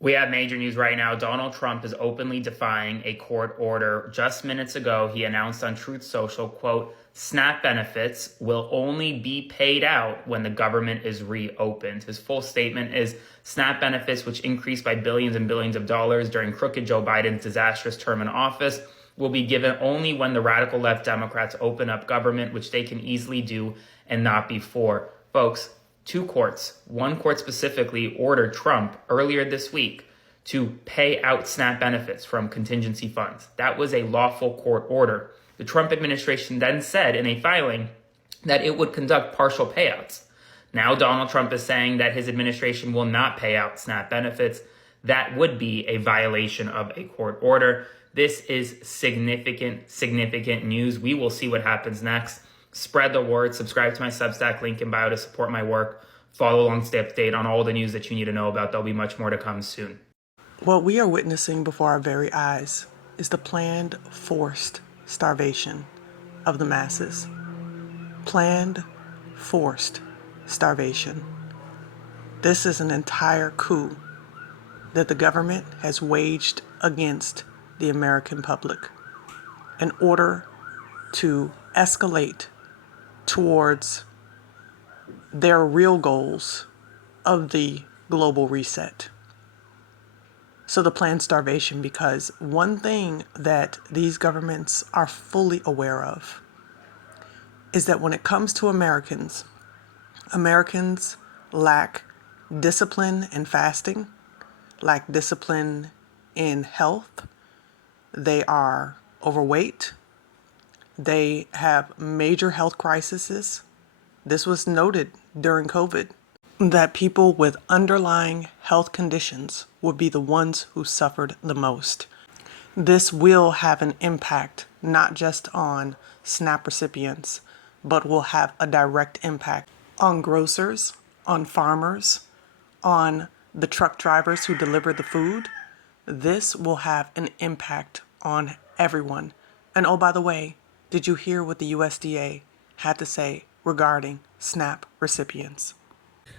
We have major news right now. Donald Trump is openly defying a court order. Just minutes ago, he announced on Truth Social, quote, SNAP benefits will only be paid out when the government is reopened. His full statement is SNAP benefits, which increased by billions and billions of dollars during crooked Joe Biden's disastrous term in office, will be given only when the radical left Democrats open up government, which they can easily do and not before. Folks, two courts, one court specifically, ordered Trump earlier this week to pay out SNAP benefits from contingency funds. That was a lawful court order. The Trump administration then said in a filing that it would conduct partial payouts. Now Donald Trump is saying that his administration will not pay out SNAP benefits. That would be a violation of a court order. This is significant news. We will see what happens next. Spread the word. Subscribe to my Substack, link in bio, to support my work. Follow along, stay up to date on all the news that you need to know about. There'll be much more to come soon. What we are witnessing before our very eyes is the planned, forced starvation of the masses. Planned, forced starvation. This is an entire coup that the government has waged against the American public in order to escalate towards their real goals of the global reset. So the planned starvation, because one thing that these governments are fully aware of is that when it comes to Americans, Americans lack discipline in fasting, lack discipline in health. They are overweight. They have major health crises. This was noted during COVID, that people with underlying health conditions would be the ones who suffered the most. This will have an impact not just on SNAP recipients, but will have a direct impact on grocers, on farmers, on the truck drivers who deliver the food. This will have an impact on everyone. And oh, by the way, did you hear what the USDA had to say regarding SNAP recipients?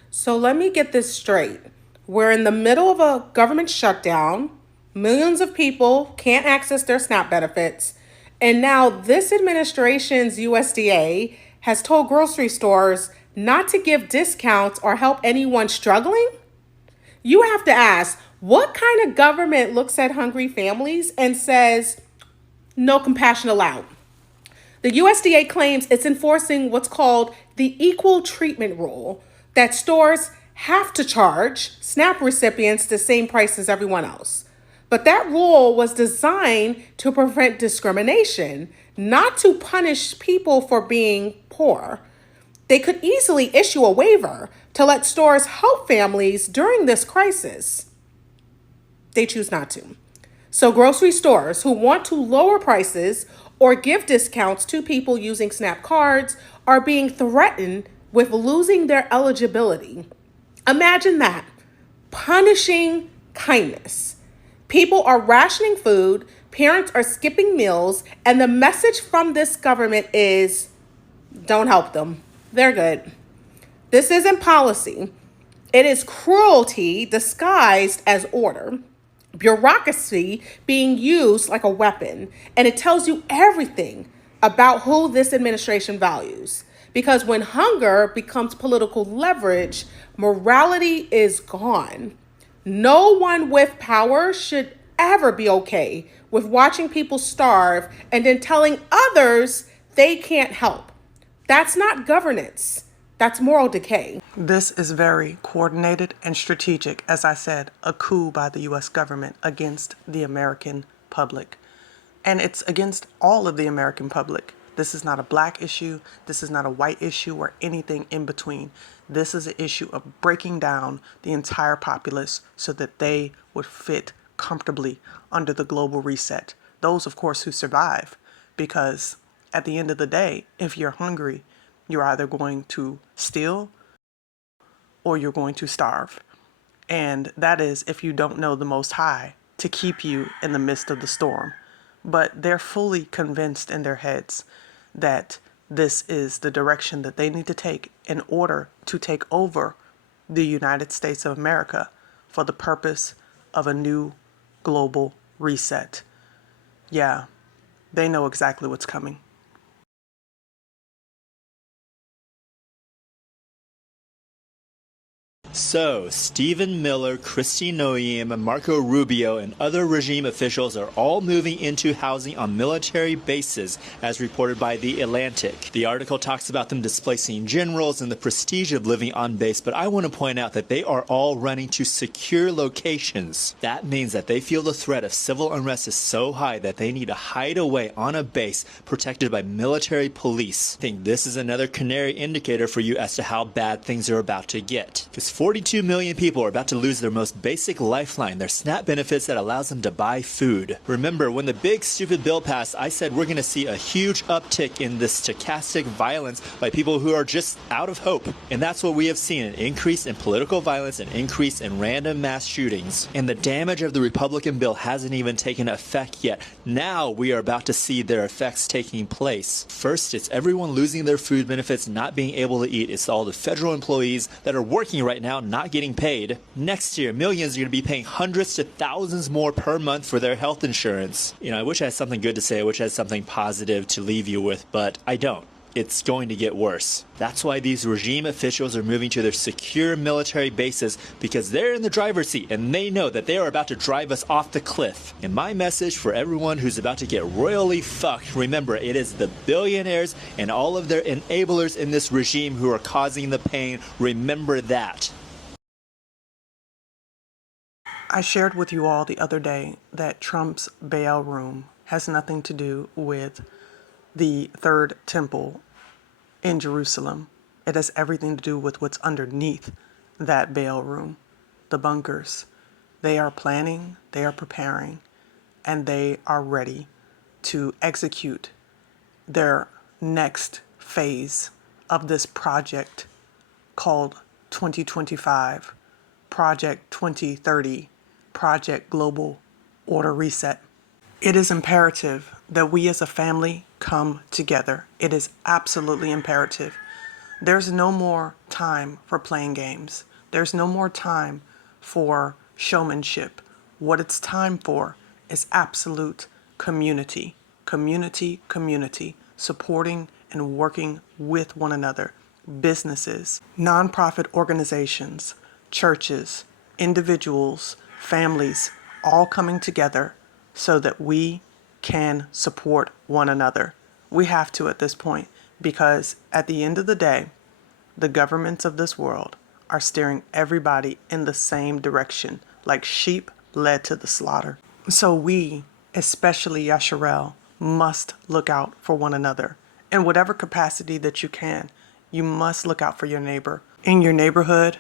So let me get this straight. We're in the middle of a government shutdown. Millions of people can't access their SNAP benefits. And now this administration's USDA has told grocery stores not to give discounts or help anyone struggling? You have to ask, what kind of government looks at hungry families and says, no compassion allowed? The USDA claims it's enforcing what's called the equal treatment rule, that stores have to charge SNAP recipients the same price as everyone else. But that rule was designed to prevent discrimination, not to punish people for being poor. They could easily issue a waiver to let stores help families during this crisis. They choose not to. So grocery stores who want to lower prices or give discounts to people using SNAP cards are being threatened with losing their eligibility. Imagine that. Punishing kindness. People are rationing food, parents are skipping meals, and the message from this government is, don't help them. They're good. This isn't policy. It is cruelty disguised as order. Bureaucracy being used like a weapon. And it tells you everything about who this administration values. Because when hunger becomes political leverage, morality is gone. No one with power should ever be okay with watching people starve and then telling others they can't help. That's not governance. That's moral decay. This is very coordinated and strategic, as I said, a coup by the U.S. government against the American public. And it's against all of the American public. This is not a black issue. This is not a white issue or anything in between. This is an issue of breaking down the entire populace so that they would fit comfortably under the global reset. Those, of course, who survive, because at the end of the day, if you're hungry, you're either going to steal or you're going to starve. And that is if you don't know the Most High to keep you in the midst of the storm. But they're fully convinced in their heads that this is the direction that they need to take in order to take over the United States of America for the purpose of a new global reset. Yeah, they know exactly what's coming. So, Stephen Miller, Kristi Noem, Marco Rubio, and other regime officials are all moving into housing on military bases, as reported by The Atlantic. The article talks about them displacing generals and the prestige of living on base, but I want to point out that they are all running to secure locations. That means that they feel the threat of civil unrest is so high that they need to hide away on a base protected by military police. I think this is another canary indicator for you as to how bad things are about to get. Because 42 million people are about to lose their most basic lifeline, their SNAP benefits that allows them to buy food. Remember, when the big stupid bill passed, I said we're going to see a huge uptick in this stochastic violence by people who are just out of hope. And that's what we have seen, an increase in political violence, an increase in random mass shootings. And the damage of the Republican bill hasn't even taken effect yet. Now we are about to see their effects taking place. First, it's everyone losing their food benefits, not being able to eat. It's all the federal employees that are working right now not getting paid. Next year, millions are going to be paying hundreds to thousands more per month for their health insurance. I wish I had something good to say. I wish I had something positive to leave you with, but I don't. It's going to get worse. That's why these regime officials are moving to their secure military bases, because they're in the driver's seat and they know that they are about to drive us off the cliff. And my message for everyone who's about to get royally fucked, remember, it is the billionaires and all of their enablers in this regime who are causing the pain. Remember that. I shared with you all the other day that Trump's bail room has nothing to do with the third temple in Jerusalem. It has everything to do with what's underneath that bail room, the bunkers. They are planning, they are preparing, and they are ready to execute their next phase of this project called 2025, Project 2030, Project Global Order Reset. It is imperative that we as a family come together. It is absolutely imperative. There's no more time for playing games. There's no more time for showmanship. What it's time for is absolute community. Community, community, supporting and working with one another. Businesses, nonprofit organizations, churches, individuals, families, all coming together so that we can support one another. We have to at this point, because at the end of the day, the governments of this world are steering everybody in the same direction, like sheep led to the slaughter. So we, especially Yasharel, must look out for one another. In whatever capacity that you can, you must look out for your neighbor. In your neighborhood,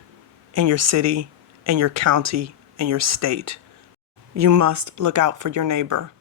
in your city, in your county, in your state. You must look out for your neighbor.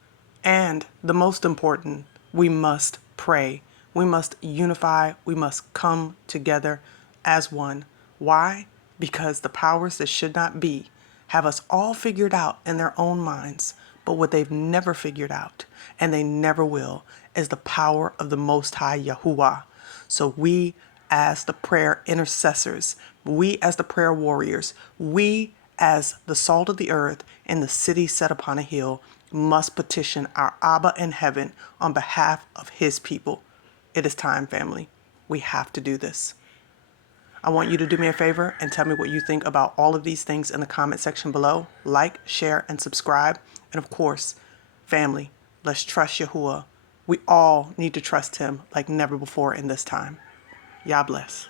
And the most important, we must pray. We must unify. We must come together as one. Why? Because the powers that should not be have us all figured out in their own minds. But what they've never figured out, and they never will, is the power of the Most High Yahuwah. So we as the prayer intercessors, we as the prayer warriors, we as the salt of the earth and the city set upon a hill must petition our Abba in heaven on behalf of his people. It is time, family. We have to do this. I want you to do me a favor and tell me what you think about all of these things in the comment section below. Like, share, and subscribe. And of course, family, let's trust Yahuwah. We all need to trust him like never before in this time. Yah bless.